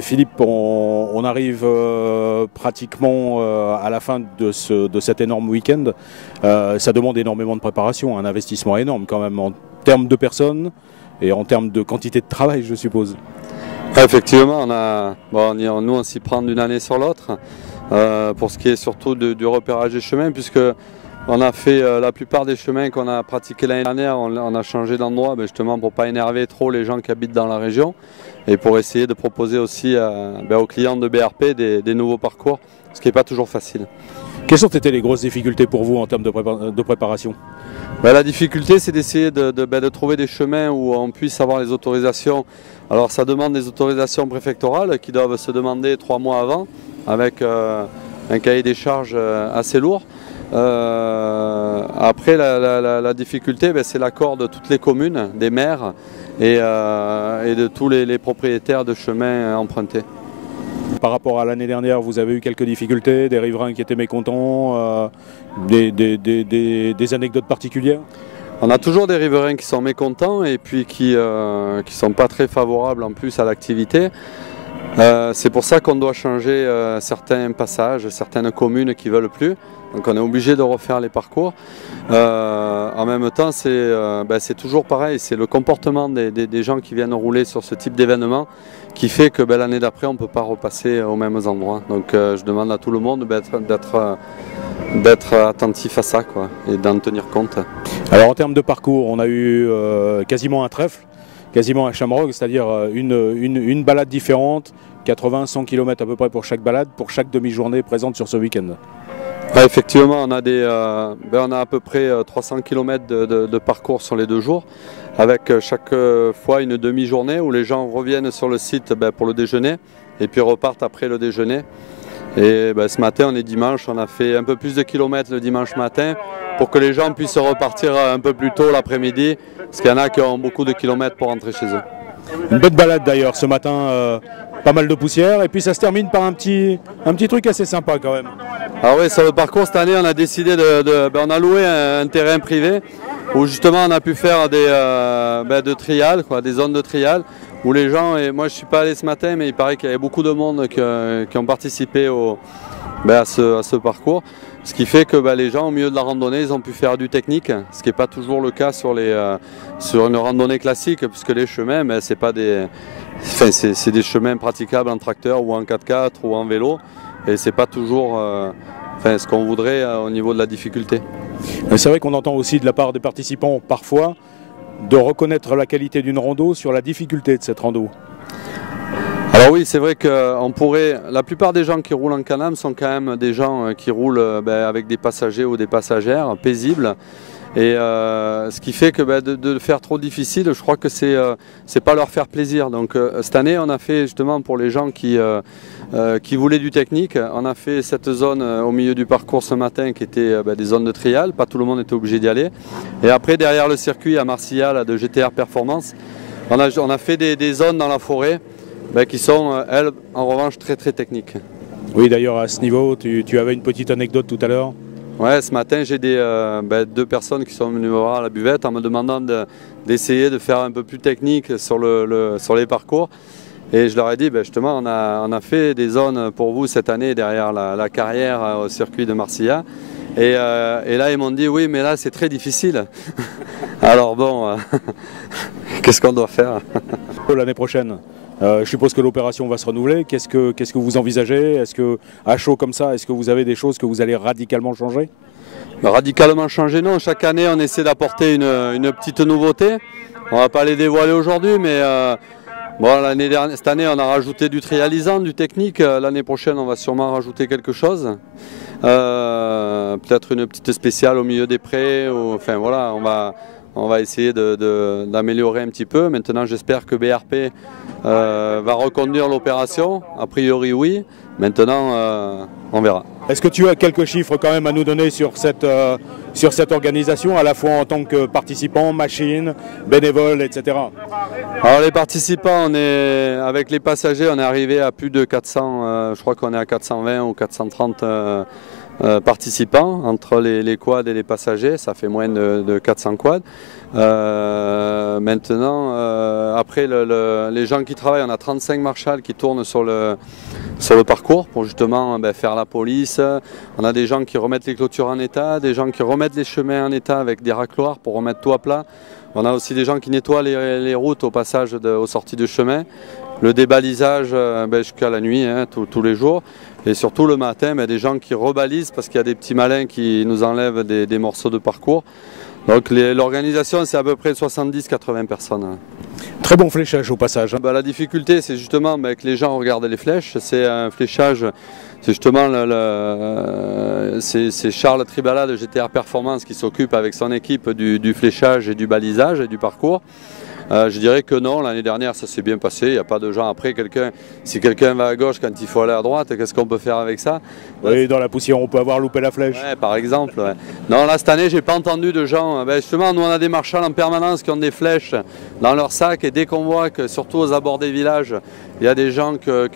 Philippe, on arrive pratiquement à la fin de cet énorme week-end. Ça demande énormément de préparation, un investissement énorme quand même en termes de personnes et en termes de quantité de travail, je suppose. Effectivement, nous on s'y prend d'une année sur l'autre pour ce qui est surtout du repérage des chemins, puisque on a fait la plupart des chemins qu'on a pratiqués l'année dernière, on a changé d'endroit justement pour ne pas énerver trop les gens qui habitent dans la région et pour essayer de proposer aussi aux clients de BRP des nouveaux parcours, ce qui n'est pas toujours facile. Quelles ont été les grosses difficultés pour vous en termes de préparation? La difficulté, c'est d'essayer de trouver des chemins où on puisse avoir les autorisations. Alors ça demande des autorisations préfectorales qui doivent se demander 3 mois avant, avec un cahier des charges assez lourd. Après, la difficulté, c'est l'accord de toutes les communes, des maires et de tous les propriétaires de chemins empruntés. Par rapport à l'année dernière, vous avez eu quelques difficultés, des riverains qui étaient mécontents, des anecdotes particulières? On a toujours des riverains qui sont mécontents et puis qui ne sont pas très favorables en plus à l'activité. C'est pour ça qu'on doit changer certains passages, certaines communes qui ne veulent plus. Donc on est obligé de refaire les parcours. En même temps, c'est toujours pareil, c'est le comportement des gens qui viennent rouler sur ce type d'événement qui fait que l'année d'après, on ne peut pas repasser aux mêmes endroits. Donc je demande à tout le monde d'être attentif à ça et d'en tenir compte. Alors en termes de parcours, on a eu quasiment un trèfle, quasiment un shamrock, c'est-à-dire une balade différente, 80-100 km à peu près pour chaque balade, pour chaque demi-journée présente sur ce week-end. Effectivement, on a à peu près 300 km de parcours sur les 2 jours, avec chaque fois une demi-journée où les gens reviennent sur le site pour le déjeuner et puis repartent après le déjeuner. Et ce matin, on est dimanche, on a fait un peu plus de kilomètres le dimanche matin pour que les gens puissent repartir un peu plus tôt l'après-midi, parce qu'il y en a qui ont beaucoup de kilomètres pour rentrer chez eux. Une belle balade d'ailleurs ce matin, pas mal de poussière, et puis ça se termine par un petit truc assez sympa quand même. Alors oui, sur le parcours cette année, on a décidé on a loué un terrain privé où justement on a pu faire de trial, des zones de trial, où les gens, et moi je ne suis pas allé ce matin, mais il paraît qu'il y avait beaucoup de monde qui ont participé à ce parcours. Ce qui fait que les gens, au milieu de la randonnée, ils ont pu faire du technique, ce qui n'est pas toujours le cas sur une randonnée classique, puisque les chemins, c'est des chemins praticables en tracteur ou en 4x4 ou en vélo, et c'est pas toujours ce qu'on voudrait au niveau de la difficulté. C'est vrai qu'on entend aussi de la part des participants parfois de reconnaître la qualité d'une rando sur la difficulté de cette rando. Alors oui, c'est vrai que la plupart des gens qui roulent en Can-Am sont quand même des gens qui roulent avec des passagers ou des passagères paisibles. Et ce qui fait que de le faire trop difficile, je crois que c'est pas leur faire plaisir. Donc cette année, on a fait justement pour les gens qui voulaient du technique, on a fait cette zone au milieu du parcours ce matin qui était des zones de trial. Pas tout le monde était obligé d'y aller. Et après, derrière le circuit à Marcilla de GTR Performance, on a fait des zones dans la forêt qui sont, elles, en revanche, très très techniques. Oui, d'ailleurs, à ce niveau, tu avais une petite anecdote tout à l'heure. Ouais, ce matin, j'ai 2 personnes qui sont venues me voir à la buvette en me demandant d'essayer de faire un peu plus technique sur les parcours. Et je leur ai dit, justement, on a fait des zones pour vous cette année derrière la carrière au circuit de Marcilla. Et là, ils m'ont dit, oui, mais là, c'est très difficile. Alors bon, qu'est-ce qu'on doit faire? L'année prochaine, je suppose que l'opération va se renouveler. Qu'est-ce que vous envisagez? Est-ce que, à chaud comme ça, est-ce que vous avez des choses que vous allez radicalement changer? Radicalement changer, non. Chaque année, on essaie d'apporter une petite nouveauté. On ne va pas les dévoiler aujourd'hui, mais cette année, on a rajouté du trialisant, du technique. L'année prochaine, on va sûrement rajouter quelque chose. Peut-être une petite spéciale au milieu des prés. Enfin voilà, on va essayer d'améliorer un petit peu. Maintenant, j'espère que BRP va reconduire l'opération. A priori, oui. Maintenant, on verra. Est-ce que tu as quelques chiffres quand même à nous donner sur cette organisation, à la fois en tant que participant, machine, bénévole, etc. Alors les participants, avec les passagers, on est arrivé à plus de 400, je crois qu'on est à 420 ou 430 participants entre les quads et les passagers, ça fait moins de 400 quads. Maintenant, après les gens qui travaillent, on a 35 marshals qui tournent sur le parcours pour justement faire la police. On a des gens qui remettent les clôtures en état, des gens qui remettent les chemins en état avec des racloirs pour remettre tout à plat. On a aussi des gens qui nettoient les routes au passage aux sorties de chemin. Le débalisage jusqu'à la nuit, tous les jours. Et surtout le matin, des gens qui rebalisent parce qu'il y a des petits malins qui nous enlèvent des morceaux de parcours. Donc l'organisation, c'est à peu près 70-80 personnes. Très bon fléchage au passage. La difficulté, c'est justement que les gens regardent les flèches. C'est un fléchage, c'est justement c'est Charles Tribala de GTR Performance qui s'occupe avec son équipe du fléchage et du balisage et du parcours. Je dirais que non, l'année dernière ça s'est bien passé, il n'y a pas de gens. Après, si quelqu'un va à gauche quand il faut aller à droite, qu'est-ce qu'on peut faire avec ça? Oui, dans la poussière, on peut avoir loupé la flèche. Ouais, par exemple. Ouais. Non, là cette année, j'ai pas entendu de gens. Justement, nous on a des marshals en permanence qui ont des flèches dans leur sac et dès qu'on voit que, surtout aux abords des villages, il y a des gens qui ont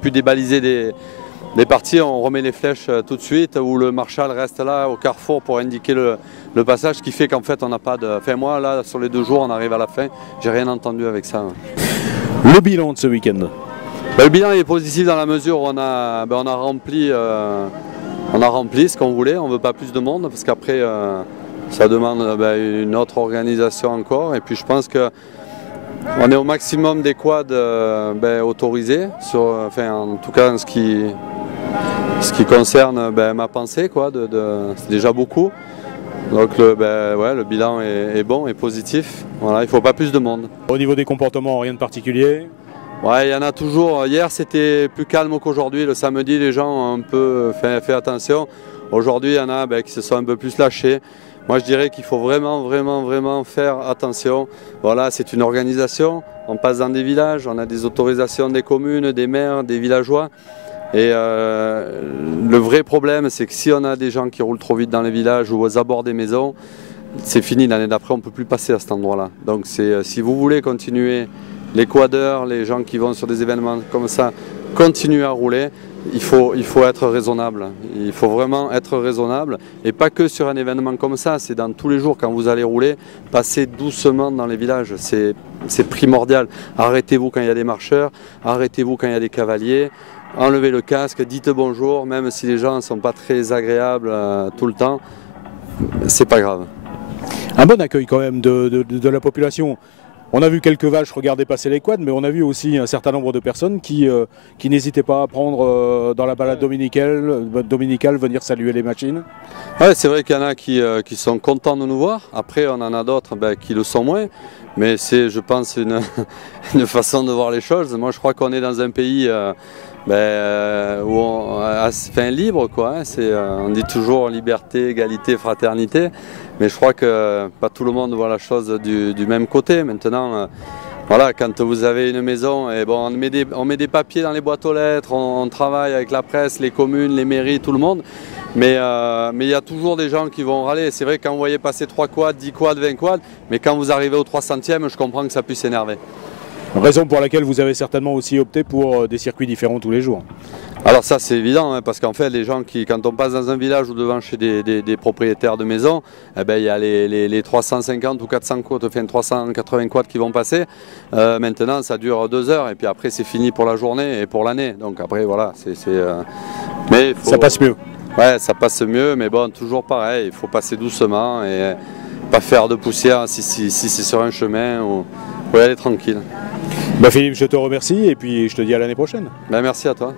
pu débaliser des parties, on remet les flèches tout de suite, ou le marshal reste là au carrefour pour indiquer le passage, ce qui fait qu'en fait on n'a pas de... Enfin moi là sur les 2 jours on arrive à la fin, j'ai rien entendu avec ça. Le bilan de ce week-end? Le bilan est positif dans la mesure où on a rempli ce qu'on voulait, on ne veut pas plus de monde parce qu'après ça demande une autre organisation encore et puis je pense que on est au maximum des quads autorisés, en tout cas en ce qui concerne ma pensée, c'est déjà beaucoup. Donc le bilan est bon et positif. Voilà, il ne faut pas plus de monde. Au niveau des comportements, rien de particulier? Ouais, il y en a toujours. Hier c'était plus calme qu'aujourd'hui. Le samedi, les gens ont un peu fait attention. Aujourd'hui, il y en a qui se sont un peu plus lâchés. Moi je dirais qu'il faut vraiment faire attention. Voilà, c'est une organisation, on passe dans des villages, on a des autorisations des communes, des maires, des villageois. Et le vrai problème c'est que si on a des gens qui roulent trop vite dans les villages ou aux abords des maisons, c'est fini, l'année d'après on ne peut plus passer à cet endroit-là. Donc si vous voulez continuer, les quadeurs, les gens qui vont sur des événements comme ça, continuer à rouler, il faut être raisonnable. Il faut vraiment être raisonnable et pas que sur un événement comme ça, c'est dans tous les jours quand vous allez rouler, passez doucement dans les villages, c'est primordial. Arrêtez-vous quand il y a des marcheurs, arrêtez-vous quand il y a des cavaliers, enlevez le casque, dites bonjour, même si les gens ne sont pas très agréables tout le temps, c'est pas grave. Un bon accueil quand même de la population. On a vu quelques vaches regarder passer les quads, mais on a vu aussi un certain nombre de personnes qui n'hésitaient pas à prendre dans la balade dominicale venir saluer les machines. Ouais, c'est vrai qu'il y en a qui sont contents de nous voir. Après, on en a d'autres qui le sont moins. Mais c'est, je pense, une façon de voir les choses. Moi, je crois qu'on est dans un pays libre, quoi. On dit toujours liberté, égalité, fraternité. Mais je crois que pas tout le monde voit la chose du même côté. Maintenant, voilà, quand vous avez une maison, et on met des papiers dans les boîtes aux lettres, on travaille avec la presse, les communes, les mairies, tout le monde. Mais il y a toujours des gens qui vont râler. C'est vrai que quand vous voyez passer 3 quads, 10 quads, 20 quads, mais quand vous arrivez au 300e, je comprends que ça puisse s'énerver. Raison pour laquelle vous avez certainement aussi opté pour des circuits différents tous les jours. Alors ça c'est évident, parce qu'en fait les gens quand on passe dans un village ou devant chez des propriétaires de maisons, il y a les 350 ou 400 quads, enfin 380 quads qui vont passer. Maintenant ça dure 2 heures et puis après c'est fini pour la journée et pour l'année. Donc après voilà, mais ça passe mieux. Ouais, ça passe mieux, mais bon, toujours pareil, il faut passer doucement et pas faire de poussière si c'est sur un chemin ou y aller tranquille. Philippe, je te remercie et puis je te dis à l'année prochaine. Merci à toi.